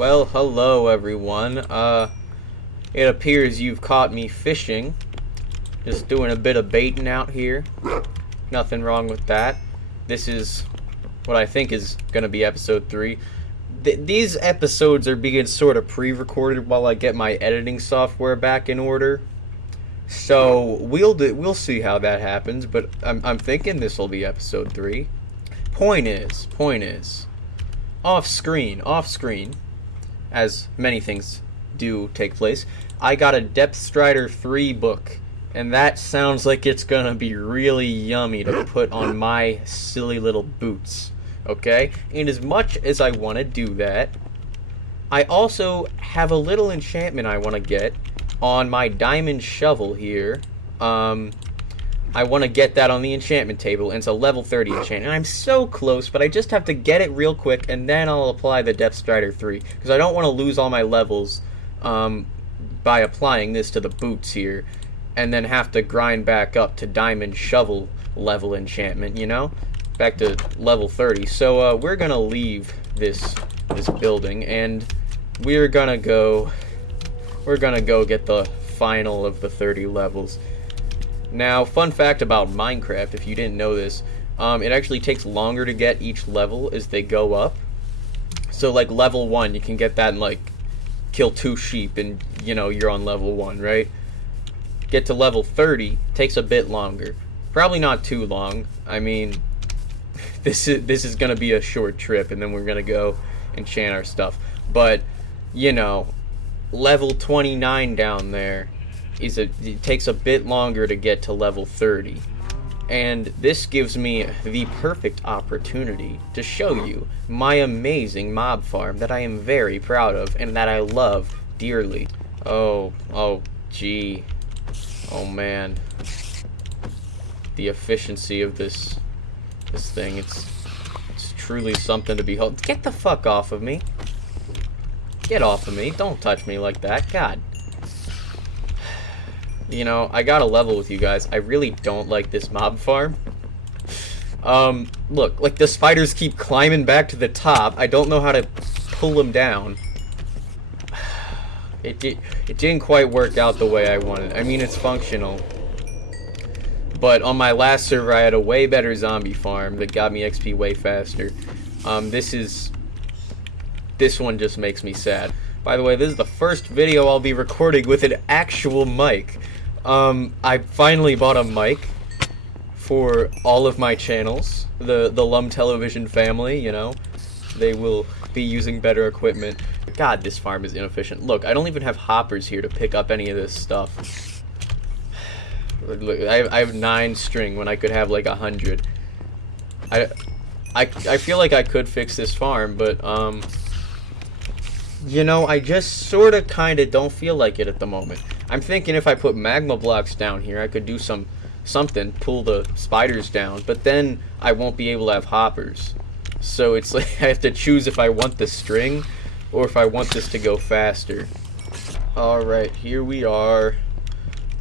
Well, hello everyone. It appears you've caught me fishing. Just doing a bit of baiting out here. Nothing wrong with that. This is what I think is going to be episode 3. These episodes are being sort of pre-recorded while I get my editing software back in order. So we'll see how that happens, but I'm thinking this will be episode 3. Point is, off screen, as many things do take place, I got a Depth Strider 3 book, and that sounds like it's gonna be really yummy to put on my silly little boots, okay? And as much as I want to do that, I also have a little enchantment I want to get on my diamond shovel here. I want to get that on the enchantment table, and it's a level 30 enchantment. And I'm so close, but I just have to get it real quick, and then I'll apply the Depth Strider 3. Because I don't want to lose all my levels by applying this to the boots here, and then have to grind back up to diamond shovel level enchantment, you know? Back to level 30. So we're going to leave this building, and we're going to go get the final of the 30 levels. Now, fun fact about Minecraft, if you didn't know this, it actually takes longer to get each level as they go up. So, like, level 1, you can get that and, like, kill 2 sheep and, you know, you're on level 1, right? Get to level 30, takes a bit longer. Probably not too long. I mean, this is going to be a short trip, and then we're going to go enchant our stuff. But, you know, level 29 down there, it takes a bit longer to get to level 30, and this gives me the perfect opportunity to show you my amazing mob farm that I am very proud of and that I love dearly. Oh gee, oh man, the efficiency of this thing, it's truly something to behold. Get the fuck off of me. Get off of me. Don't touch me like that. God. You know, I got a level with you guys. I really don't like this mob farm. Look, like the spiders keep climbing back to the top. I don't know how to pull them down. It didn't quite work out the way I wanted. I mean, it's functional. But on my last server, I had a way better zombie farm that got me XP way faster. This one just makes me sad. By the way, this is the first video I'll be recording with an actual mic. I finally bought a mic for all of my channels. The Lum Television family, you know, they will be using better equipment. God, this farm is inefficient. Look, I don't even have hoppers here to pick up any of this stuff. Look, I have 9 string when I could have like 100. I feel like I could fix this farm, but you know, I just sort of kind of don't feel like it at the moment. I'm thinking if I put magma blocks down here, I could do something, pull the spiders down, but then I won't be able to have hoppers. So it's like I have to choose if I want the string or if I want this to go faster. Alright, here we are,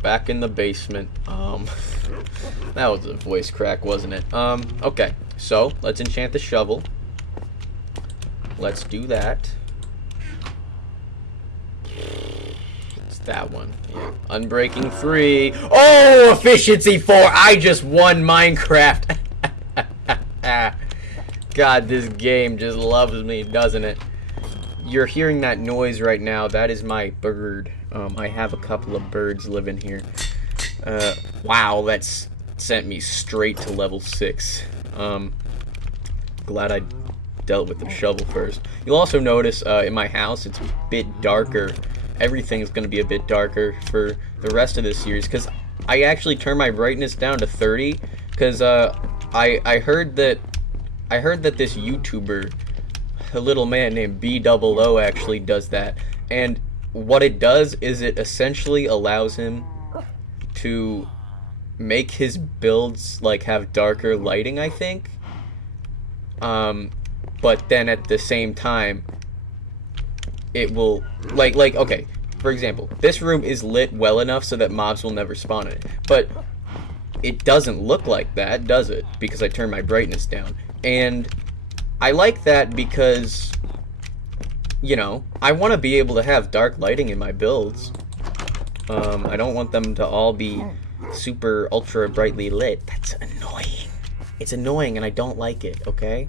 back in the basement. That was a voice crack, wasn't it? Okay, so let's enchant the shovel. Let's do that. That one, yeah. Unbreaking 3. Oh, efficiency 4. I just won Minecraft. God, this game just loves me, doesn't it? You're hearing that noise right now. That is my bird. I have a couple of birds living here. Wow, that's sent me straight to level 6. Glad I dealt with the shovel first. You'll also notice in my house it's a bit darker. Everything's going to be a bit darker for the rest of this series, because I actually turned my brightness down to 30, because I heard that this YouTuber, a little man named B00, actually does that, and what it does is it essentially allows him to make his builds like have darker lighting, I think, but then at the same time it will, like, okay, for example, this room is lit well enough so that mobs will never spawn in it, but it doesn't look like that, does it? Because I turned my brightness down. And I like that because you know, I want to be able to have dark lighting in my builds. I don't want them to all be super ultra brightly lit. That's annoying. It's annoying and I don't like it, okay?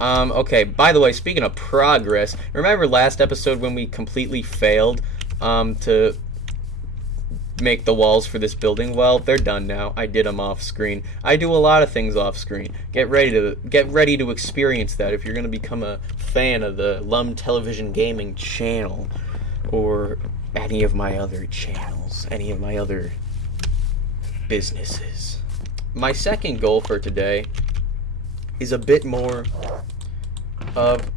Okay, by the way, speaking of progress, remember last episode when we completely failed to make the walls for this building? Well, they're done now. I did them off screen. I do a lot of things off screen. Get ready to experience that if you're going to become a fan of the Lum Television Gaming channel or any of my other channels, any of my other businesses. My second goal for today is a bit more of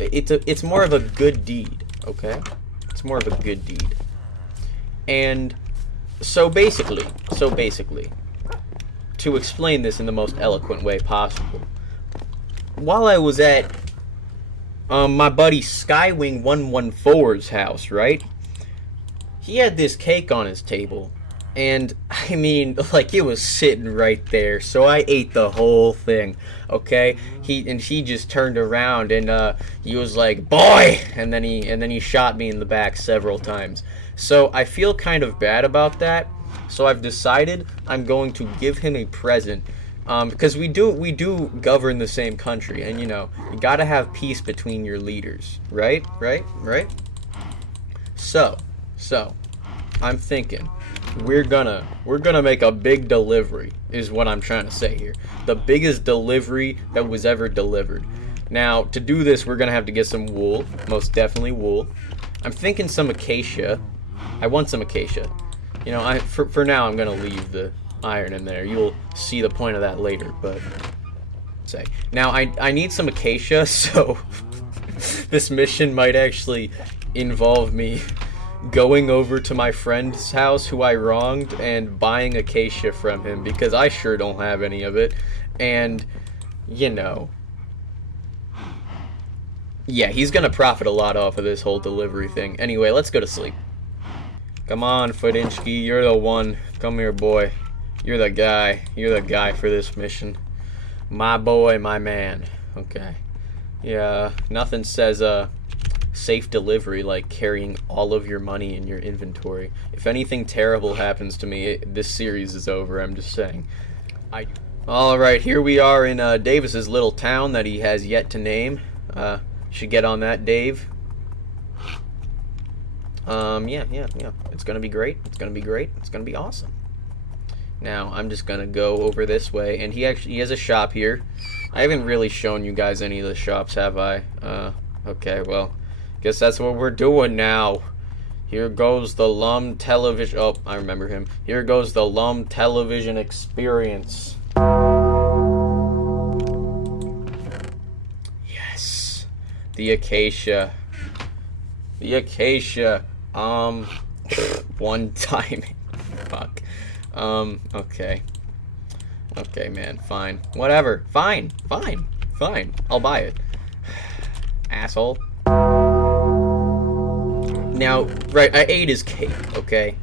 it's more of a good deed, okay? It's more of a good deed. And so basically, to explain this in the most eloquent way possible, while I was at my buddy Skywing 114's house, right? He had this cake on his table, and I mean, like, it was sitting right there, so I ate the whole thing, okay? He just turned around and he was like, "Boy!" and then he shot me in the back several times. So I feel kind of bad about that. So I've decided I'm going to give him a present, because we do govern the same country, and you know, you gotta have peace between your leaders, right? So I'm thinking we're gonna make a big delivery, is what I'm trying to say here. The biggest delivery that was ever delivered. Now, to do this, we're gonna have to get some wool, most definitely wool. I'm thinking some acacia. I want some acacia. You know, for now I'm gonna leave the iron in there. You'll see the point of that later, but say. Now I need some acacia, so this mission might actually involve me going over to my friend's house who I wronged and buying acacia from him, because I sure don't have any of it. And, you know, yeah, he's gonna profit a lot off of this whole delivery thing. Anyway, let's go to sleep. Come on, Fodinsky, you're the one. Come here, boy. You're the guy. You're the guy for this mission. My boy, my man. Okay. Yeah, nothing says safe delivery like carrying all of your money in your inventory. If anything terrible happens to me, this series is over, I'm just saying. Alright, here we are in Davis's little town that he has yet to name. Should get on that, Dave. Yeah. It's gonna be great. It's gonna be awesome. Now, I'm just gonna go over this way, and he has a shop here. I haven't really shown you guys any of the shops, have I? Okay, well, guess that's what we're doing now. Here goes the Lum Television... Oh, I remember him. Here goes the Lum Television Experience. Yes. The acacia. One time. Fuck. Okay. Okay, man, fine. Whatever. Fine. I'll buy it. Asshole. Now, right, I ate his cake, okay?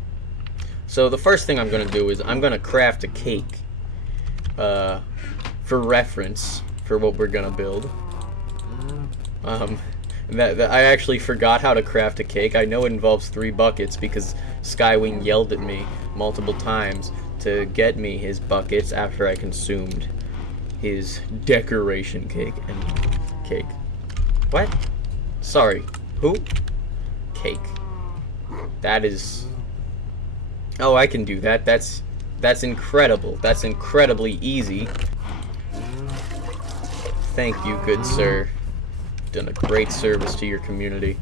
So the first thing I'm gonna do is I'm gonna craft a cake, for reference, for what we're gonna build. That I actually forgot how to craft a cake. I know it involves 3 buckets because Skywing yelled at me multiple times to get me his buckets after I consumed his decoration cake and cake. What? Sorry. Who? Cake. That is... Oh, I can do that. That's incredible. That's incredibly easy. Thank you, good sir. Done a great service to your community.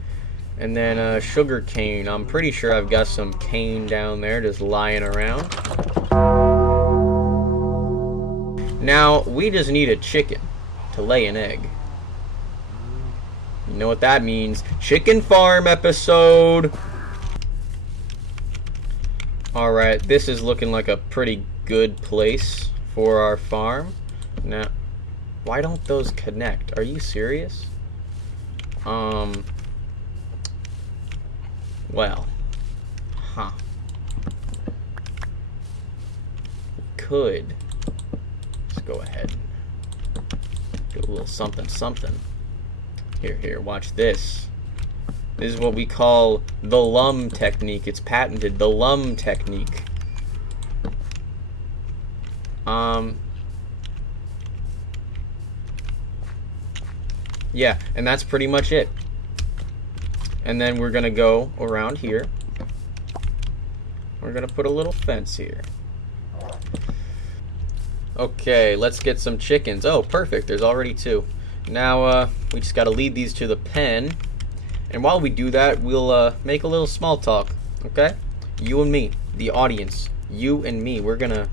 And then sugar cane. I'm pretty sure I've got some cane down there just lying around. Now, we just need a chicken to lay an egg. You know what that means. Chicken farm episode! Alright, this is looking like a pretty good place for our farm. Now, why don't those connect? Are you serious? Well, huh. Could. Let's go ahead and do a little something. Here, watch this. This is what we call the Lum technique. It's patented, the Lum technique. Yeah, and that's pretty much it. And then we're gonna go around here. We're gonna put a little fence here. Okay, let's get some chickens. Oh, perfect. There's already 2. Now, we just gotta lead these to the pen. And while we do that, we'll make a little small talk, okay? You and me, the audience, you and me, we're gonna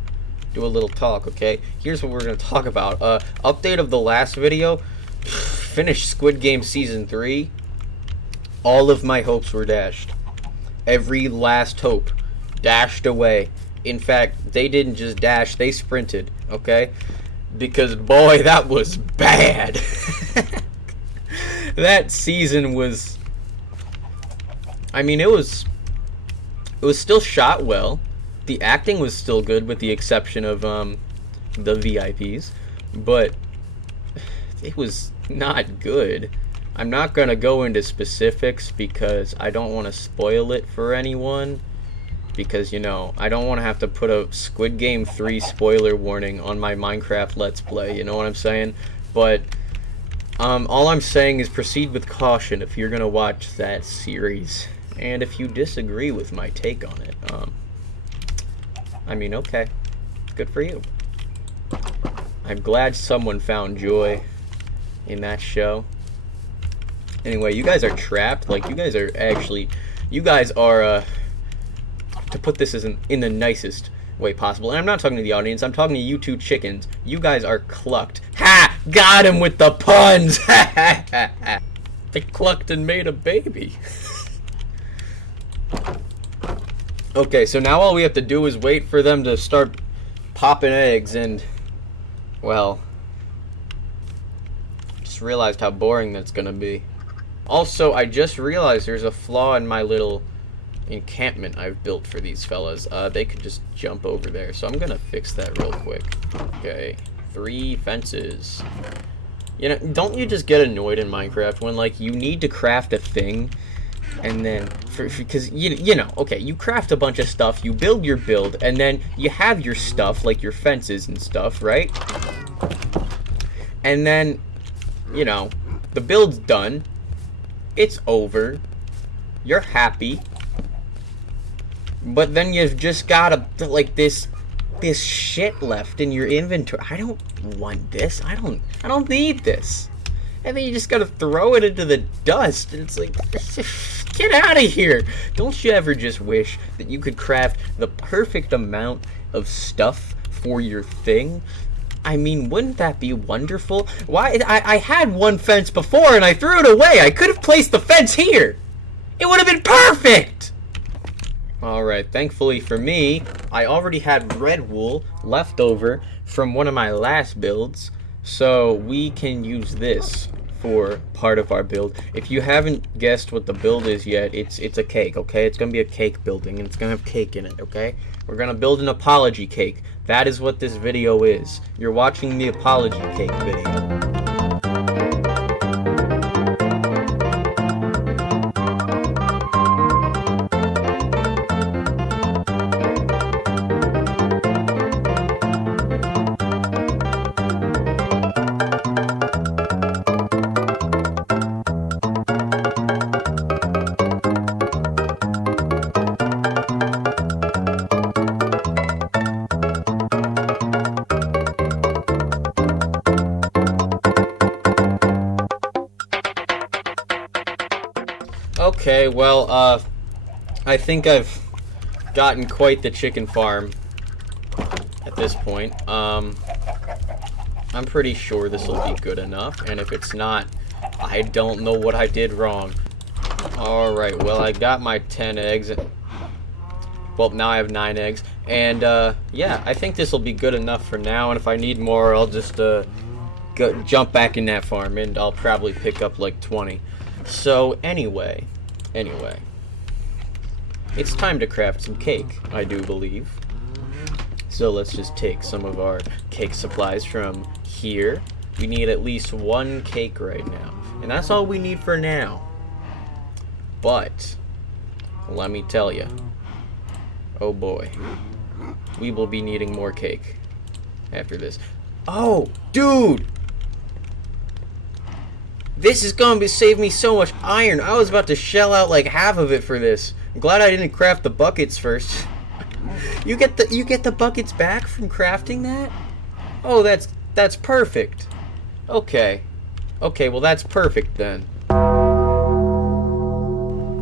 do a little talk, okay? Here's what we're gonna talk about. Update of the last video. Finished Squid Game Season 3. All of my hopes were dashed. Every last hope dashed away. In fact, they didn't just dash, they sprinted, okay? Because, boy, that was bad. That season was... I mean, it was still shot well. The acting was still good, with the exception of the VIPs. But it was not good. I'm not going to go into specifics because I don't want to spoil it for anyone. Because, you know, I don't want to have to put a Squid Game 3 spoiler warning on my Minecraft Let's Play, you know what I'm saying? But, all I'm saying is proceed with caution if you're going to watch that series. And if you disagree with my take on it, I mean, okay. Good for you. I'm glad someone found joy in that show. Anyway, you guys are trapped. Like, you guys are, to put this in the nicest way possible, and I'm not talking to the audience, I'm talking to you 2 chickens. You guys are clucked. Ha! Got him with the puns! They clucked and made a baby. Okay, so now all we have to do is wait for them to start popping eggs, and, well, just realized how boring that's gonna be. Also, I just realized there's a flaw in my little encampment I've built for these fellas. They could just jump over there, so I'm gonna fix that real quick. Okay, 3 fences. You know, don't you just get annoyed in Minecraft when, like, you need to craft a thing, and then, because, you know, okay, you craft a bunch of stuff, you build your build, and then you have your stuff, like your fences and stuff, right? And then, you know, the build's done, it's over, you're happy, but then you've just got like this shit left in your inventory. I don't want this. I don't need this. And then you just gotta throw it into the dust. And it's like, get out of here. Don't you ever just wish that you could craft the perfect amount of stuff for your thing? I mean, wouldn't that be wonderful? Why? I had one fence before and I threw it away. I could have placed the fence here. It would have been perfect. Alright, thankfully for me, I already had red wool left over from one of my last builds, so we can use this for part of our build. If you haven't guessed what the build is yet, it's a cake, okay? It's gonna be a cake building, and it's gonna have cake in it, okay? We're gonna build an apology cake. That is what this video is. You're watching the apology cake video. Okay, well, I think I've gotten quite the chicken farm at this point. I'm pretty sure this will be good enough, and if it's not, I don't know what I did wrong. Alright, well, I got my 10 eggs. Well, now I have 9 eggs, and, yeah, I think this will be good enough for now, and if I need more, I'll just, jump back in that farm, and I'll probably pick up, like, 20. So, anyway, it's time to craft some cake, I do believe. So let's just take some of our cake supplies from here. We need at least 1 cake right now, and that's all we need for now. But let me tell you, oh boy, we will be needing more cake after this. Oh, dude! This is gonna save me so much iron. I was about to shell out like half of it for this. I'm glad I didn't craft the buckets first. You get the buckets back from crafting that? Oh, that's perfect. Okay. Okay, well that's perfect then.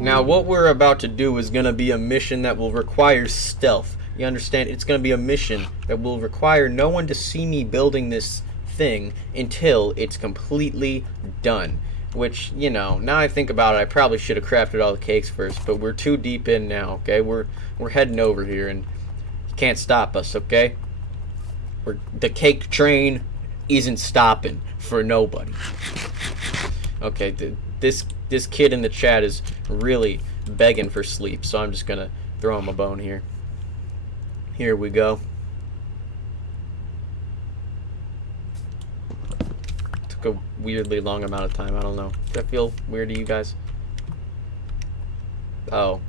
Now what we're about to do is gonna be a mission that will require stealth. You understand? It's gonna be a mission that will require no one to see me building this thing until it's completely done. Which, you know, now I think about it, I probably should have crafted all the cakes first, but we're too deep in now, okay? We're heading over here and you can't stop us, okay? The cake train isn't stopping for nobody. Okay, this kid in the chat is really begging for sleep, so I'm just gonna throw him a bone here. Here we go. Took a weirdly long amount of time. I don't know. Does that feel weird to you guys? Oh.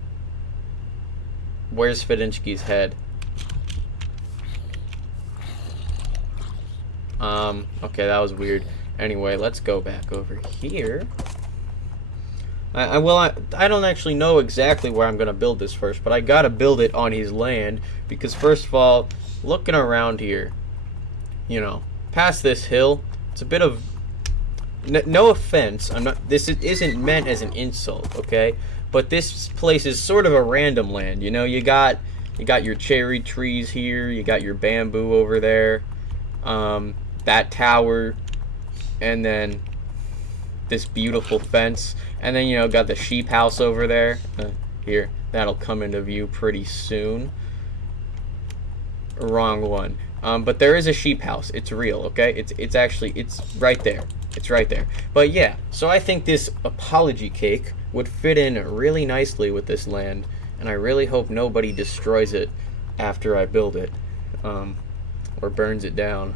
Where's Fedinsky's head? Okay, that was weird. Anyway, let's go back over here. I don't actually know exactly where I'm gonna build this first, but I gotta build it on his land because first of all, looking around here, you know, past this hill, it's a bit of no offense. This isn't meant as an insult, okay? But this place is sort of a random land. You know, you got your cherry trees here, you got your bamboo over there, that tower, and then this beautiful fence, and then, you know, got the sheep house over there. Here, that'll come into view pretty soon. Wrong one. But there is a sheep house. It's real, okay? It's actually, it's right there. It's right there. But yeah, so I think this apology cake would fit in really nicely with this land, and I really hope nobody destroys it after I build it, or burns it down.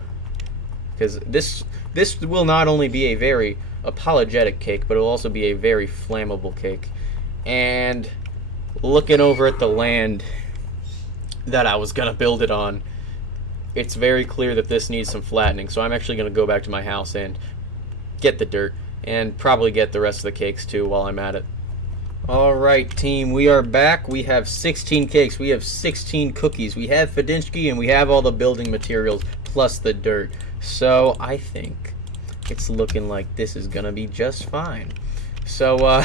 Because this will not only be a very apologetic cake, but it will also be a very flammable cake. And looking over at the land that I was gonna build it on, it's very clear that this needs some flattening. So I'm actually gonna go back to my house and get the dirt, and probably get the rest of the cakes too while I'm at it. Alright team, we are back. We have 16 cakes, we have 16 cookies, we have Fedinsky, and we have all the building materials plus the dirt. So I think it's looking like this is gonna be just fine. So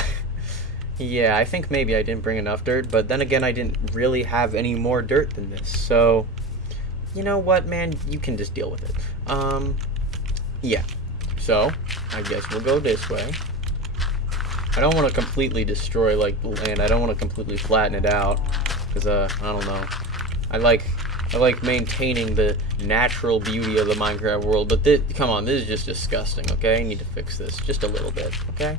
yeah, I think maybe I didn't bring enough dirt, but then again I didn't really have any more dirt than this. So you know what, man, you can just deal with it. Yeah. So I guess we'll go this way. I don't want to completely destroy like the land. I don't want to completely flatten it out because I don't know. I like maintaining the natural beauty of the Minecraft world, but come on, this is just disgusting, okay? I need to fix this just a little bit, okay?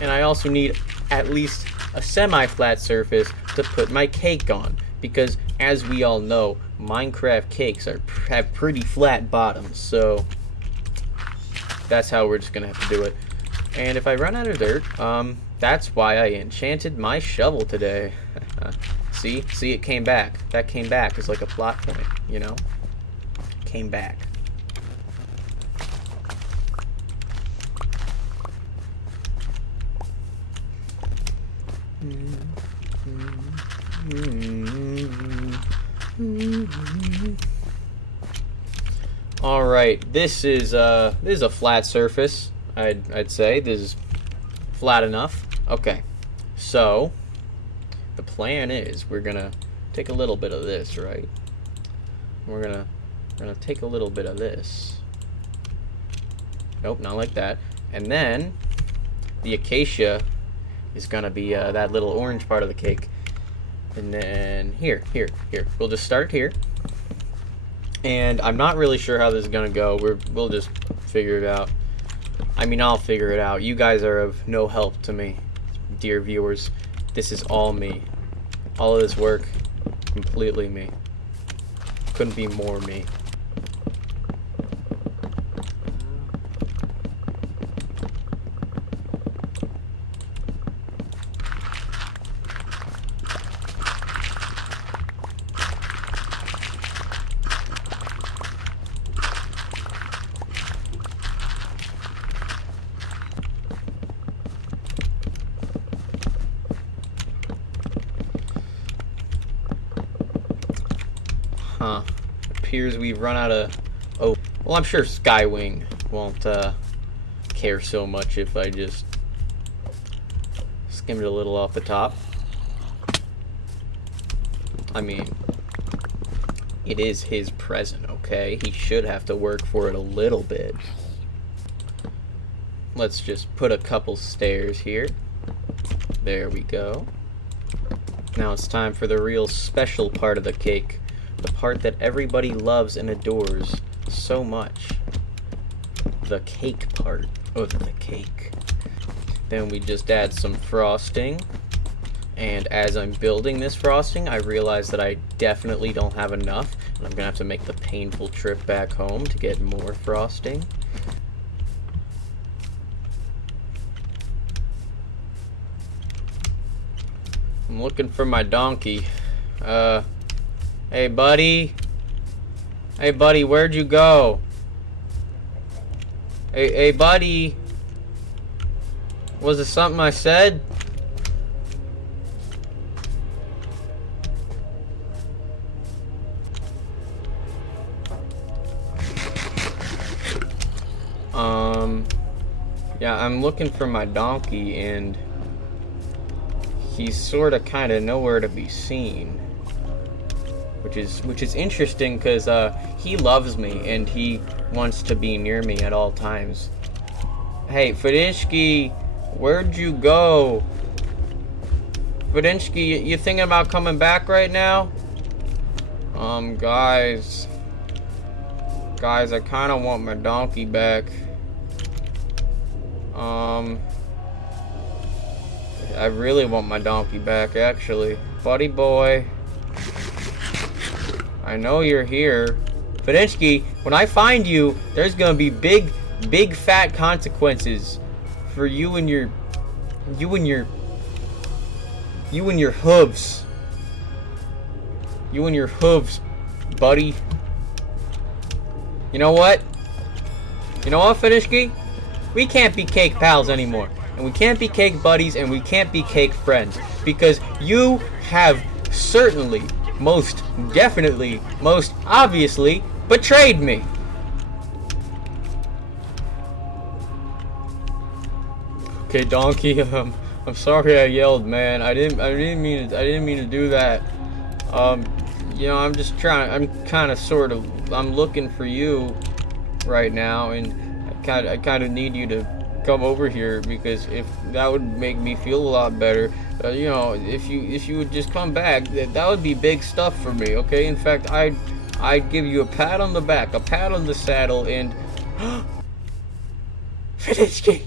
And I also need at least a semi-flat surface to put my cake on, because as we all know, Minecraft cakes have pretty flat bottoms, so that's how we're just gonna have to do it. And if I run out of dirt, that's why I enchanted my shovel today. See, it came back. That came back as like a plot point, you know? Came back. All right, this is a flat surface. I'd say this is flat enough. Okay, so the plan is we're gonna take a little bit of this, right? We're gonna take a little bit of this. Nope, not like that. And then the acacia is gonna be that little orange part of the cake. And then here. We'll just start here. And I'm not really sure how this is gonna go. We'll just figure it out. I mean, I'll figure it out. You guys are of no help to me, dear viewers. This is all me. All of this work, completely me. Couldn't be more me. Huh. Appears we've run out of... Oh, well, I'm sure Skywing won't care so much if I just skimmed a little off the top. I mean, it is his present, okay? He should have to work for it a little bit. Let's just put a couple stairs here. There we go. Now it's time for the real special part of the cake. The part that everybody loves and adores so much. The cake part of the cake. Then we just add some frosting. And as I'm building this frosting, I realize that I definitely don't have enough. And I'm going to have to make the painful trip back home to get more frosting. I'm looking for my donkey. Hey, buddy. Hey, buddy, where'd you go? Hey, buddy. Was it something I said? Yeah, I'm looking for my donkey, and he's sort of kind of nowhere to be seen, which is interesting because he loves me and he wants to be near me at all times. Hey, Fadinsky, where'd you go? Fadinsky, you thinking about coming back right now? Guys, I kind of want my donkey back. I really want my donkey back, actually. Buddy boy. I know you're here. Fadinsky, when I find you, there's gonna be big fat consequences for you and your hooves. You and your hooves, buddy. You know what? You know what, Fadinsky? We can't be cake pals anymore. And we can't be cake buddies, and we can't be cake friends. Because you have certainly, most definitely, most obviously betrayed me. Okay, donkey, I'm sorry I yelled, man. I didn't mean to do that. You know, I'm just trying, I'm looking for you right now, and I kind of need you to come over here, because if that would make me feel a lot better. You know, if you would just come back, that would be big stuff for me, okay? In fact, I'd give you a pat on the back, a pat on the saddle, and Fadinsky.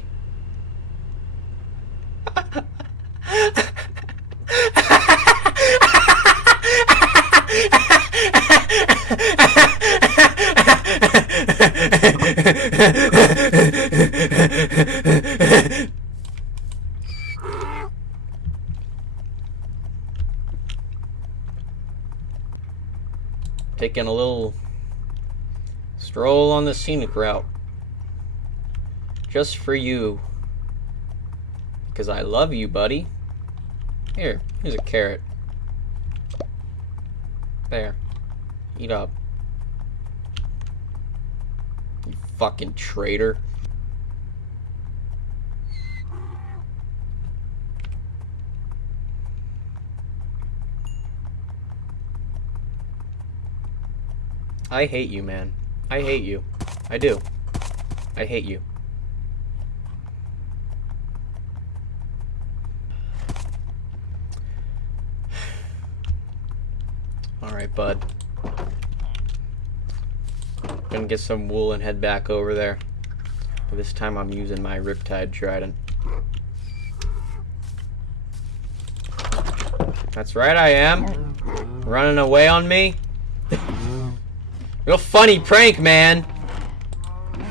Taking a little stroll on the scenic route just for you, because I love you, buddy. Here's a carrot. There, eat up, you fucking traitor. I hate you, man. I hate you. I do. I hate you. Alright, bud. Gonna get some wool and head back over there. This time I'm using my Riptide Trident. That's right, I am. Running away on me? Real funny prank, man.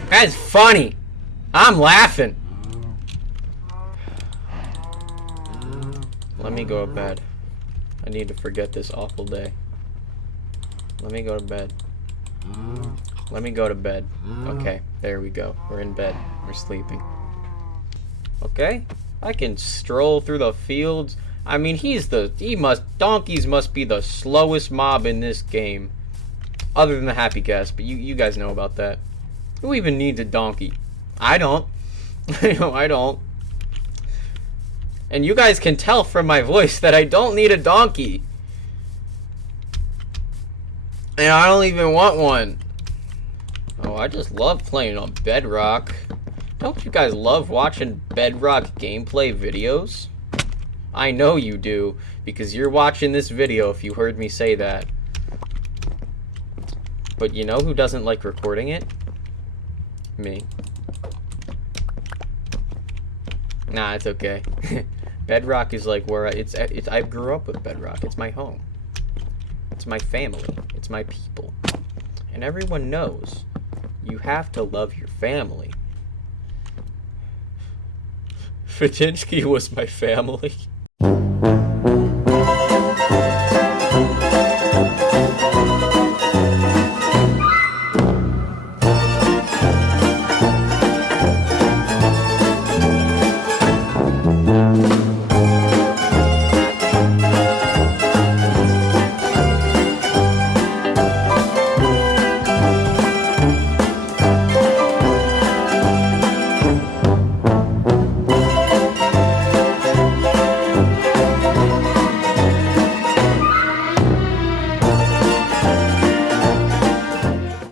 That's funny. I'm laughing. Let me go to bed. I need to forget this awful day. Let me go to bed. Let me go to bed. Okay, there we go. We're in bed. We're sleeping. Okay? I can stroll through the fields. I mean, donkeys must be the slowest mob in this game. Other than the happy cast, but you guys know about that. Who even needs a donkey? I don't. I don't. And you guys can tell from my voice that I don't need a donkey. And I don't even want one. Oh, I just love playing on Bedrock. Don't you guys love watching Bedrock gameplay videos? I know you do, because you're watching this video if you heard me say that. But you know who doesn't like recording it? Me. Nah, it's okay. Bedrock is like where I grew up with Bedrock. It's my home. It's my family. It's my people. And everyone knows you have to love your family. Fatinsky was my family.